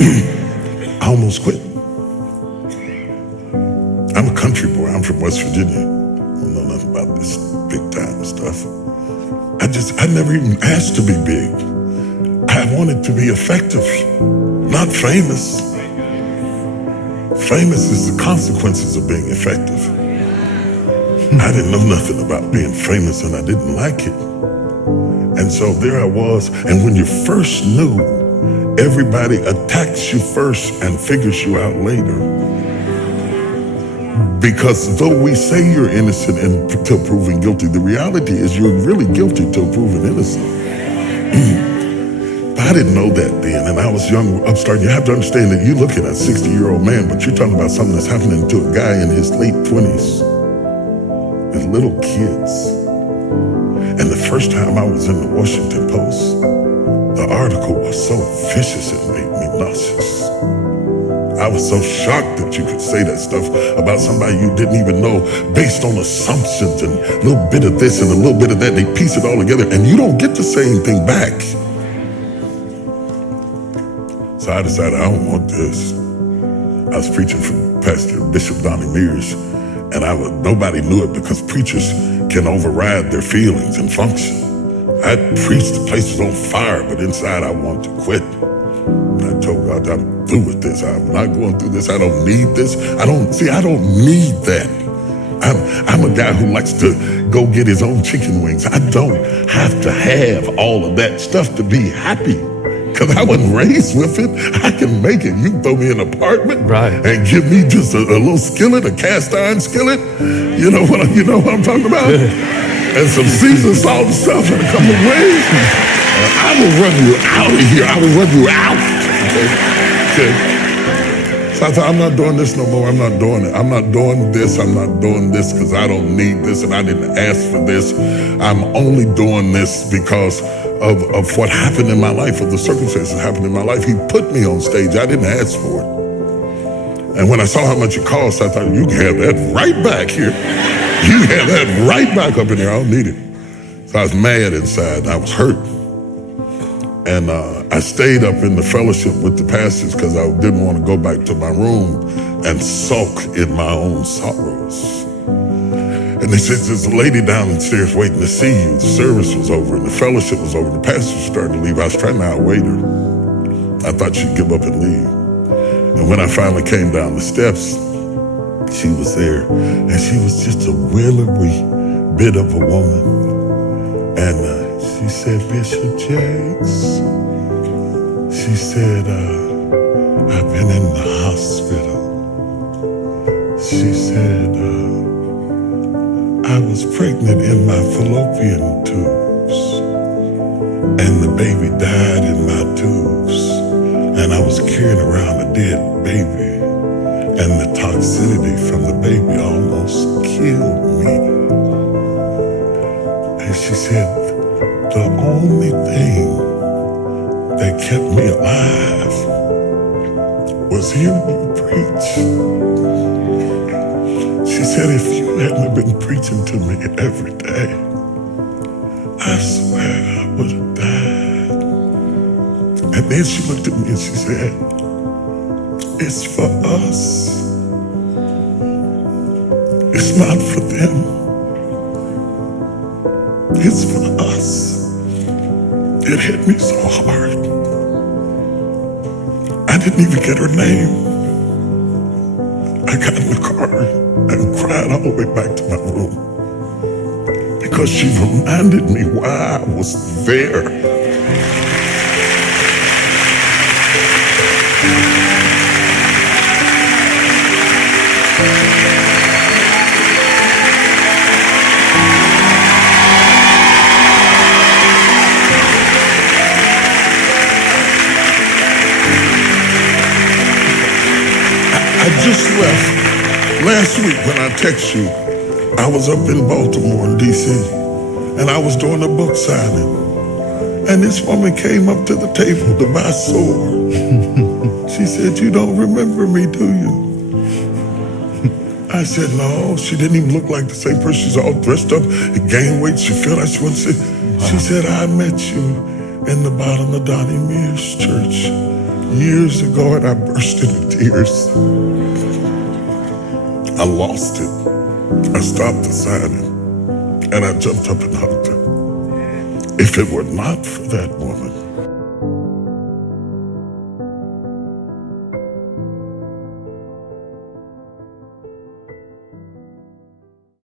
I almost quit. I'm a country boy. I'm from West Virginia. I don't know nothing about this big time stuff. I never even asked to be big. I wanted to be effective, not famous. Famous is the consequences of being effective. I didn't know nothing about being famous and I didn't like it. And so there I was. And when you first knew, everybody attacks you first and figures you out later. Because though we say you're innocent until proven guilty, the reality is you're really guilty till proven innocent. But I didn't know that then, and I was young, upstart. You have to understand that you're looking at a 60-year-old man, but you're talking about something that's happening to a guy in his late 20s, with little kids. And the first time I was in the Washington Post, the article was so vicious it made me nauseous. I was so shocked that you could say that stuff about somebody you didn't even know based on assumptions and a little bit of this and a little bit of that. They piece it all together and you don't get to say anything back. So I decided I don't want this. I was preaching for Pastor Bishop Donnie Mears, and nobody knew it because preachers can override their feelings and function. I preached, the place was on fire, but inside I wanted to quit. And I told God, I'm through with this. I'm not going through this. I don't need this. I don't need that. I'm a guy who likes to go get his own chicken wings. I don't have to have all of that stuff to be happy. Because I wasn't raised with it. I can make it. You can throw me in an apartment and give me just a little skillet, a cast iron skillet. You know what I'm talking about? And some seasoned salt and stuff and a couple of wings. I will run you out of here. I will run you out. Okay. So I thought, I'm not doing this no more. I'm not doing it. I'm not doing this. I'm not doing this because I don't need this and I didn't ask for this. I'm only doing this because of what happened in my life, of the circumstances that happened in my life. He put me on stage. I didn't ask for it. And when I saw how much it cost, I thought, you can have that right back here. You can have that right back up in here. I don't need it. So I was mad inside and I was hurt. And I stayed up in the fellowship with the pastors because I didn't want to go back to my room and sulk in my own sorrows. And they said, there's a lady downstairs waiting to see you. The service was over and the fellowship was over. The pastor started to leave. I was trying to outwait her. I thought she'd give up and leave. And when I finally came down the steps, she was there. And she was just a willowy bit of a woman. And she said, Bishop Jakes, she said, I've been in the hospital. She said, I was pregnant in my fallopian tubes, and the baby died in my tubes, and I was carrying around a dead baby, and the toxicity from the baby almost killed me. And she said, the only thing that kept me alive was hearing you preach. She said, if you hadn't been preaching to me every day, I swear I would have died. And then she looked at me and she said, it's for us. It's not for them. It's for us. It hit me so hard. I didn't even get her name. I got in the car and cried all the way back to my room because she reminded me why I was there. I just left last week when I text you. I was up in Baltimore in D.C. and I was doing a book signing. And this woman came up to the table to buy sword. She said, you don't remember me, do you? I said, no. She didn't even look like the same person. She's all dressed up, gained weight. She felt like she wanted to say. She said, I met you in the bottom of Donnie Mears Church years ago, and I burst into tears. I lost it. I stopped deciding, and I jumped up and hugged her. If it were not for that woman,